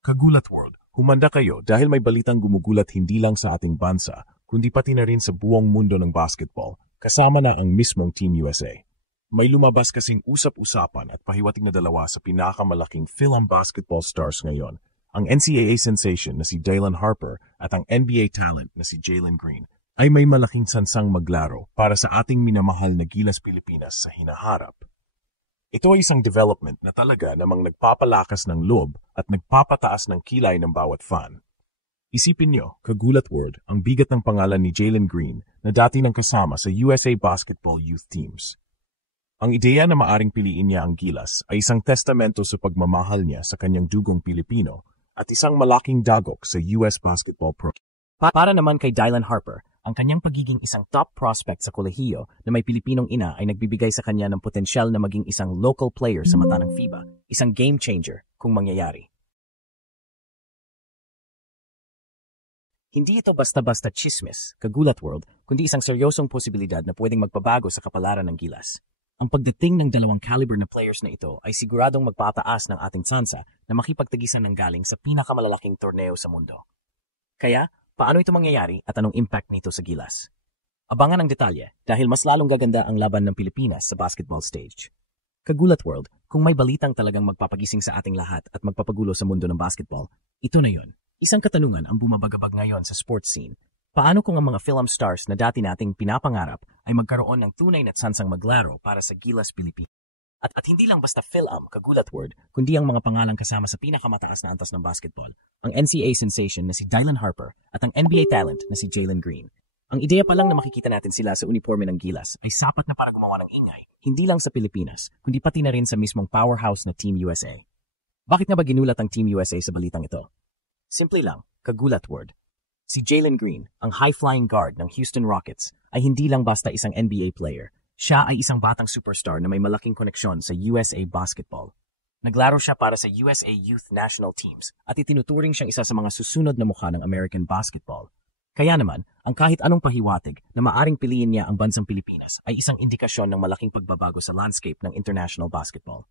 Kagulat World, humanda kayo dahil may balitang gumugulat hindi lang sa ating bansa, kundi pati na rin sa buong mundo ng basketball, kasama na ang mismong Team USA. May lumabas kasing usap-usapan at pahiwatig na dalawa sa pinakamalaking Phil-Am basketball stars ngayon, ang NCAA sensation na si Dylan Harper at ang NBA talent na si Jalen Green, ay may malaking sansang maglaro para sa ating minamahal na Gilas Pilipinas sa hinaharap. Ito ay isang development na talaga namang nagpapalakas ng loob at nagpapataas ng kilay ng bawat fan. Isipin nyo, Kagulat World, ang bigat ng pangalan ni Jalen Green na dati nang kasama sa USA Basketball Youth Teams. Ang ideya na maaring piliin niya ang Gilas ay isang testamento sa pagmamahal niya sa kanyang dugong Pilipino at isang malaking dagok sa US Basketball Pro. Para naman kay Dylan Harper, ang kanyang pagiging isang top prospect sa kolehiyo na may Pilipinong ina ay nagbibigay sa kanya ng potensyal na maging isang local player sa mata ng FIBA, isang game changer kung mangyayari. Hindi ito basta-basta chismis, Kagulat World, kundi isang seryosong posibilidad na pwedeng magpabago sa kapalaran ng Gilas. Ang pagdating ng dalawang caliber na players na ito ay siguradong magpataas ng ating tsansa na makipagtagisan ng galing sa pinakamalalaking torneo sa mundo. Kaya, paano ito mangyayari at anong impact nito sa Gilas? Abangan ang detalye dahil mas lalong gaganda ang laban ng Pilipinas sa basketball stage. Kagulat World, kung may balitang talagang magpapagising sa ating lahat at magpapagulo sa mundo ng basketball, ito na yon. Isang katanungan ang bumabagabag ngayon sa sports scene. Paano kung ang mga Phil-Am stars na dati nating pinapangarap ay magkaroon ng tunay na tsansang maglaro para sa Gilas Pilipinas? At hindi lang basta Phil-Am, Kagulat World, kundi ang mga pangalang kasama sa pinakamataas na antas ng basketball, ang NCAA sensation na si Dylan Harper at ang NBA talent na si Jalen Green. Ang ideya pa lang na makikita natin sila sa uniforme ng Gilas ay sapat na para gumawa ng ingay, hindi lang sa Pilipinas, kundi pati na rin sa mismong powerhouse na Team USA. Bakit nga ba ginulat ang Team USA sa balitang ito? Simple lang, Kagulat World. Si Jalen Green, ang high-flying guard ng Houston Rockets, ay hindi lang basta isang NBA player. Siya ay isang batang superstar na may malaking koneksyon sa USA Basketball. Naglaro siya para sa USA Youth National Teams at itinuturing siyang isa sa mga susunod na mukha ng American Basketball. Kaya naman, ang kahit anong pahiwatig na maaring piliin niya ang bansang Pilipinas ay isang indikasyon ng malaking pagbabago sa landscape ng international basketball.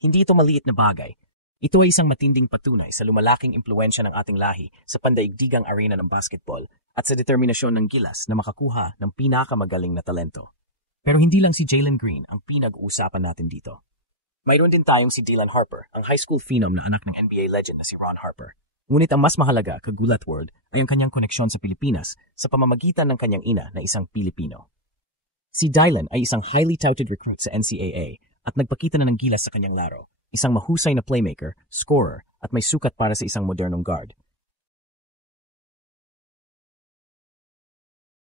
Hindi ito maliit na bagay. Ito ay isang matinding patunay sa lumalaking impluensya ng ating lahi sa pandaigdigang arena ng basketball at sa determinasyon ng Gilas na makakuha ng pinakamagaling na talento. Pero hindi lang si Jalen Green ang pinag-uusapan natin dito. Mayroon din tayong si Dylan Harper, ang high school phenom na anak ng NBA legend na si Ron Harper. Ngunit ang mas mahalaga, Kagulat World, ay ang kanyang koneksyon sa Pilipinas sa pamamagitan ng kanyang ina na isang Pilipino. Si Dylan ay isang highly touted recruit sa NCAA at nagpakita na ng gilas sa kanyang laro, isang mahusay na playmaker, scorer at may sukat para sa isang modernong guard.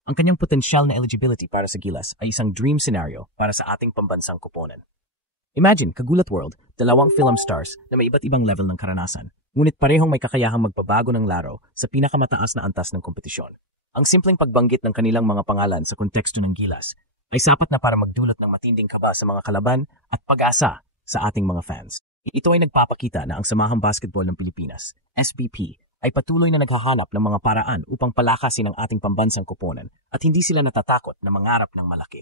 Ang kanyang potensyal na eligibility para sa Gilas ay isang dream scenario para sa ating pambansang koponan. Imagine, Kagulat World, dalawang Phil-Am stars na may iba't ibang level ng karanasan, ngunit parehong may kakayahang magbabago ng laro sa pinakamataas na antas ng kompetisyon. Ang simpleng pagbanggit ng kanilang mga pangalan sa konteksto ng Gilas ay sapat na para magdulot ng matinding kaba sa mga kalaban at pag-asa sa ating mga fans. Ito ay nagpapakita na ang Samahang Basketball ng Pilipinas, SBP, ay patuloy na naghahanap ng mga paraan upang palakasin ang ating pambansang koponan at hindi sila natatakot na mangarap ng malaki.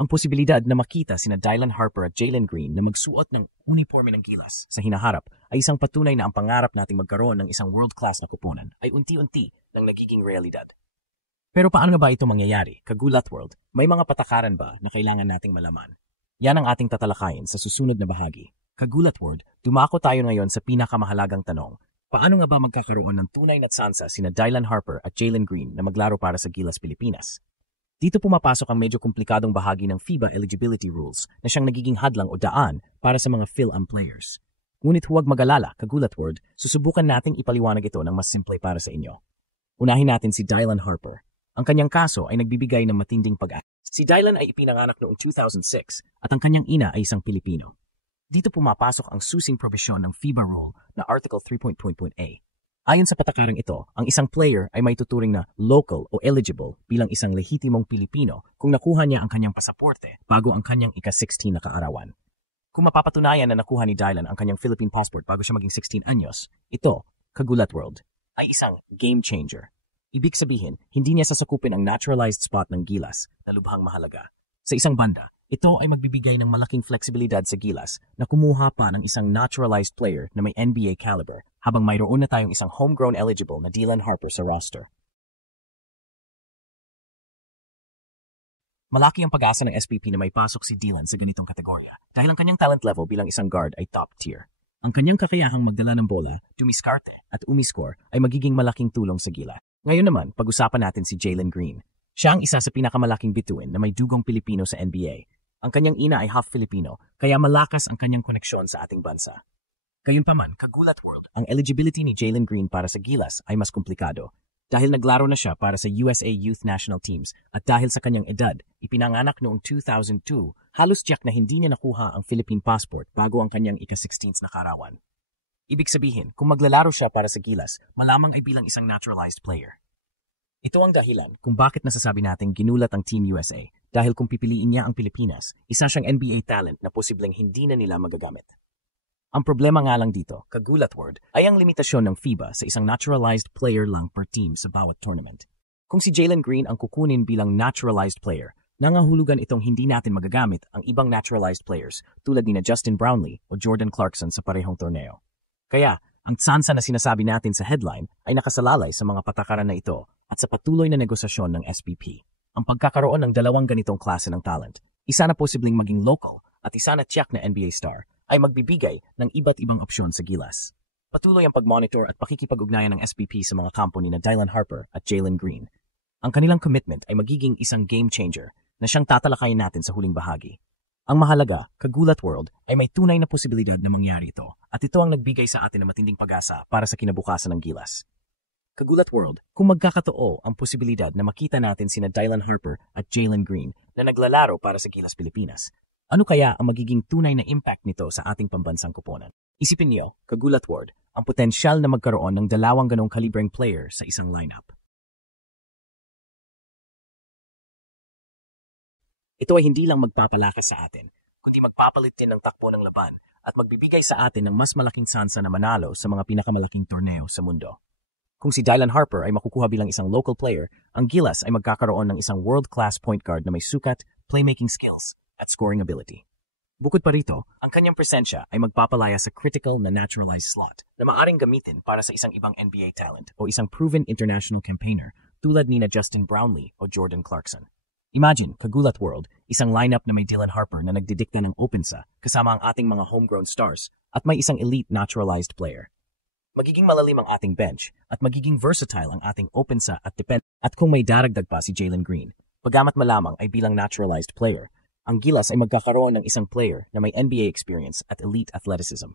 Ang posibilidad na makita sina Dylan Harper at Jalen Green na magsuot ng uniforme ng Gilas sa hinaharap ay isang patunay na ang pangarap nating magkaroon ng isang world-class na koponan ay unti-unti nang nagiging realidad. Pero paano nga ba ito mangyayari, Kagulat World? May mga patakaran ba na kailangan nating malaman? Yan ang ating tatalakayin sa susunod na bahagi. Kagulat World, dumako tayo ngayon sa pinakamahalagang tanong. Paano nga ba magkakaroon ng tunay na tsansa sina Dylan Harper at Jalen Green na maglaro para sa Gilas Pilipinas? Dito pumapasok ang medyo komplikadong bahagi ng FIBA eligibility rules na siyang nagiging hadlang o daan para sa mga Phil-Am players. Ngunit huwag mag-alala, Kagulat World, susubukan nating ipaliwanag ito ng mas simple para sa inyo. Unahin natin si Dylan Harper. Ang kanyang kaso ay nagbibigay ng matinding pag-asa. Si Dylan ay ipinanganak noong 2006 at ang kanyang ina ay isang Pilipino. Dito pumapasok ang susing probisyon ng FIBA rule na Article 3.1.a. Ayon sa patakarang ito, ang isang player ay may tuturing na local o eligible bilang isang lehitimong Pilipino kung nakuha niya ang kanyang pasaporte bago ang kanyang ika-16 na kaarawan. Kung mapapatunayan na nakuha ni Dylan ang kanyang Philippine passport bago siya maging 16 anyos, ito, Kagulat World, ay isang game changer. Ibig sabihin, hindi niya sasakupin ang naturalized spot ng Gilas na lubhang mahalaga. Sa isang banda, Ito ay magbibigay ng malaking fleksibilidad sa Gilas na kumuha pa ng isang naturalized player na may NBA caliber habang mayroon na tayong isang homegrown eligible na Dylan Harper sa roster. Malaki ang pag-asa ng SPP na may pasok si Dylan sa ganitong kategorya dahil ang kanyang talent level bilang isang guard ay top tier. Ang kanyang kakayahang magdala ng bola, dumiskarte at umiscore ay magiging malaking tulong sa Gilas. Ngayon naman, pag-usapan natin si Jalen Green. Siya ang isa sa pinakamalaking bituin na may dugong Pilipino sa NBA. Ang kanyang ina ay half Filipino, kaya malakas ang kanyang koneksyon sa ating bansa. Gayunpaman, kagulat world, ang eligibility ni Jalen Green para sa Gilas ay mas komplikado. Dahil naglaro na siya para sa USA Youth National Teams at dahil sa kanyang edad, ipinanganak noong 2002, halos tiyak na hindi niya nakuha ang Philippine passport bago ang kanyang ika-16 na karawan. Ibig sabihin, kung maglalaro siya para sa Gilas, malamang ay bilang isang naturalized player. Ito ang dahilan kung bakit nasasabi nating ginulat ang Team USA dahil kung pipiliin niya ang Pilipinas, isa siyang NBA talent na posibleng hindi na nila magagamit. Ang problema nga lang dito, kagulat word, ay ang limitasyon ng FIBA sa isang naturalized player lang per team sa bawat tournament. Kung si Jalen Green ang kukunin bilang naturalized player, nangahulugan itong hindi natin magagamit ang ibang naturalized players tulad ni Justin Brownlee o Jordan Clarkson sa parehong torneo. Kaya, ang tsansa na sinasabi natin sa headline ay nakasalalay sa mga patakaran na ito at sa patuloy na negosasyon ng SPP. Ang pagkakaroon ng dalawang ganitong klase ng talent, isa na posibleng maging local at isa na tiyak na NBA star, ay magbibigay ng iba't ibang opsyon sa Gilas. Patuloy ang pag-monitor at pakikipag-ugnayan ng SPP sa mga kampo ni na Dylan Harper at Jalen Green. Ang kanilang commitment ay magiging isang game changer na siyang tatalakayin natin sa huling bahagi. Ang mahalaga, kagulat world, ay may tunay na posibilidad na mangyari ito at ito ang nagbigay sa atin ng matinding pag-asa para sa kinabukasan ng Gilas. Kagulat world, kung magkakatotoo ang posibilidad na makita natin sina Dylan Harper at Jalen Green na naglalaro para sa Gilas Pilipinas, ano kaya ang magiging tunay na impact nito sa ating pambansang koponan? Isipin niyo, kagulat world, ang potensyal na magkaroon ng dalawang ganong kalibreng player sa isang lineup. Ito ay hindi lang magpapalakas sa atin, kundi magpapalit din ng takbo ng laban at magbibigay sa atin ng mas malaking sansa na manalo sa mga pinakamalaking torneo sa mundo. Kung si Dylan Harper ay makukuha bilang isang local player, ang Gilas ay magkakaroon ng isang world-class point guard na may sukat, playmaking skills, at scoring ability. Bukod pa rito, ang kanyang presensya ay magpapalaya sa critical na naturalized slot na maaring gamitin para sa isang ibang NBA talent o isang proven international campaigner tulad ni na Justin Brownlee o Jordan Clarkson. Imagine, kagulat world, isang lineup na may Dylan Harper na nagdidikta ng opensa kasama ang ating mga homegrown stars at may isang elite naturalized player. Magiging malalim ang ating bench at magiging versatile ang ating opensa at defense. At kung may daragdag pa si Jalen Green, pagamat malamang ay bilang naturalized player, ang Gilas ay magkakaroon ng isang player na may NBA experience at elite athleticism.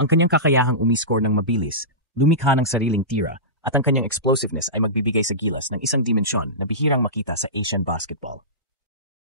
Ang kanyang kakayahang umiscore ng mabilis, lumikha ng sariling tira, at ang kanyang explosiveness ay magbibigay sa Gilas ng isang dimensyon na bihirang makita sa Asian basketball.